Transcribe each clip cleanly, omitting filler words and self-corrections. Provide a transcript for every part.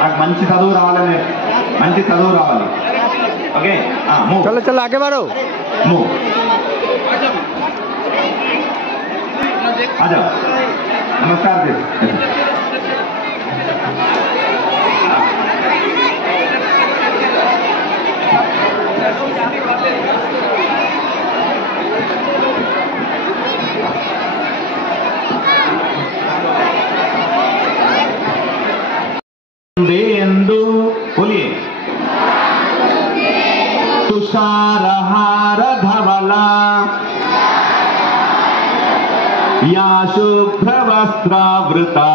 నాకు మంచి చదువు రావాలని మంచి చదువు రావాలి ఓకే మూవ్ चलो चलो आगे बढ़ो मूव आ जाओ नमस्कार जी बोलिए तुषारहार धवला या शुभ्रवस्त्रावृता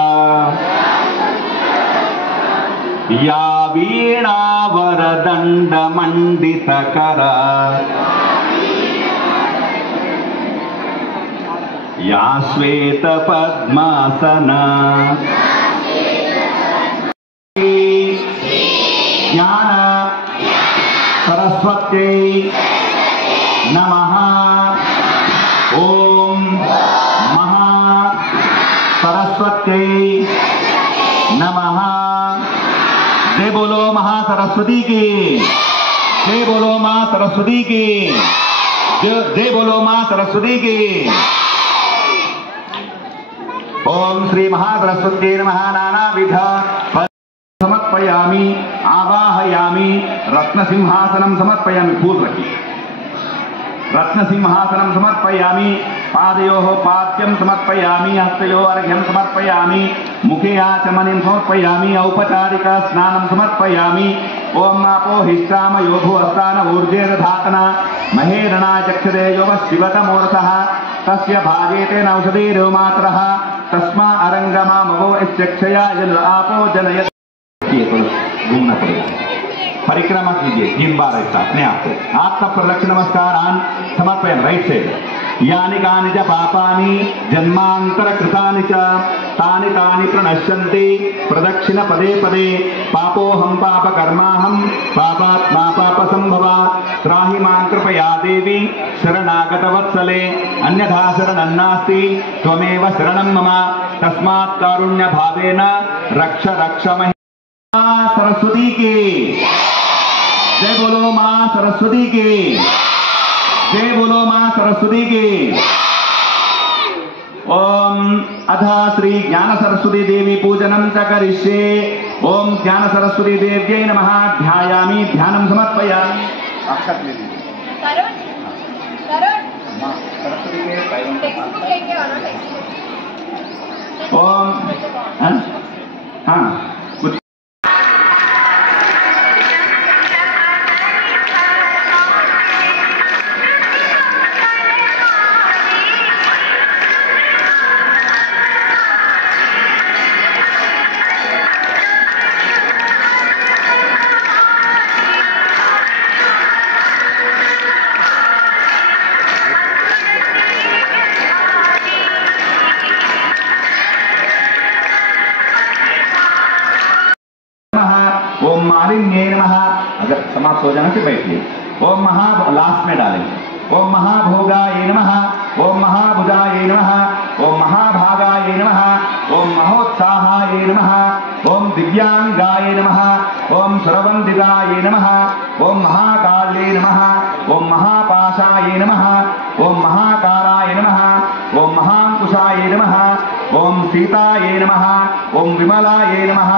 या वीणावरदण्डमण्डितकरा या श्वेतपद्मासना ज्ञान सरस्वत्यै नमः ओम महा सरस्वत्यै नमः जय बोलो महा सरस्वती की जय बोलो मां सरस्वती की जय बोलो मां सरस्वती की ओम श्री महासरस्वती नमः नानाविध समर्पयामि आवाहयामि रत्नसिंहासनं समर्पयामि फूल रखिए रत्नसिंहासनं समर्पयामि पादयोः पाद्यं समर्पयामि हस्तयोः अर्घ्यं समर्पयामि मुखे आचमनीं समर्पयामि औपचारिक स्नानं समर्पयामि ओम आपो हिष्टामयो भुवस्तान ऊर्जेर्धातना महेरणा चक्षुरे योगशिवतमूर्तः तस्य भाजेते नौषधीरो मात्रः तस्मा अरंगमा मवो इत्यक्षया जल आपो जनयत् घूमना पड़ेगा परिक्रमा कीजिए 3 बार ऐसा अपने आप को आपका प्रदक्षिण नमस्कारान समर्पयन राइट से यानि कानि च पापानि जन्मांतर कृतानि च तानि तानि प्रणश्यन्ति प्रदक्षिण पदे पदे पापोऽहं पापकर्माहं पापात्मा पापसंभवा त्राहि मां कृपया देवी शरणागतवत्सले अन्यथा शरणं नास्ति त्वमेव शरणं मम तस्मात् कारुण्यभावेन रक्ष रक्ष महि सरस्वती की जय बोलो मां सरस्वती की जय बोलो मां सरस्वती की ओम अथ श्री ज्ञान सरस्वती देवी पूजनं च करिष्ये ओम ज्ञान सरस्वती देव्यै नमः ध्यायामि ध्यानं समर्पयामि अक्षत ले लीजिए मां सरस्वती के पैरों ओम हाँ कुछ अगर समाप्त हो जाने से बैठिए ओम महा लास्ट में डालेंगे ओम महाभोगाय नमः ओम महाभुजाय नमः ओम महाभागाय नमः ओम महोत्साहाय नमः ओम दिव्यांगाय नमः ओम सुरवंदिताय नमः ओम महाकाल्ये नमः ओम महापाशाय नमः ओम महाकाराय नमः ओम महांकुशाय नमः ओम सीताय नमः ओम विमलाय नमः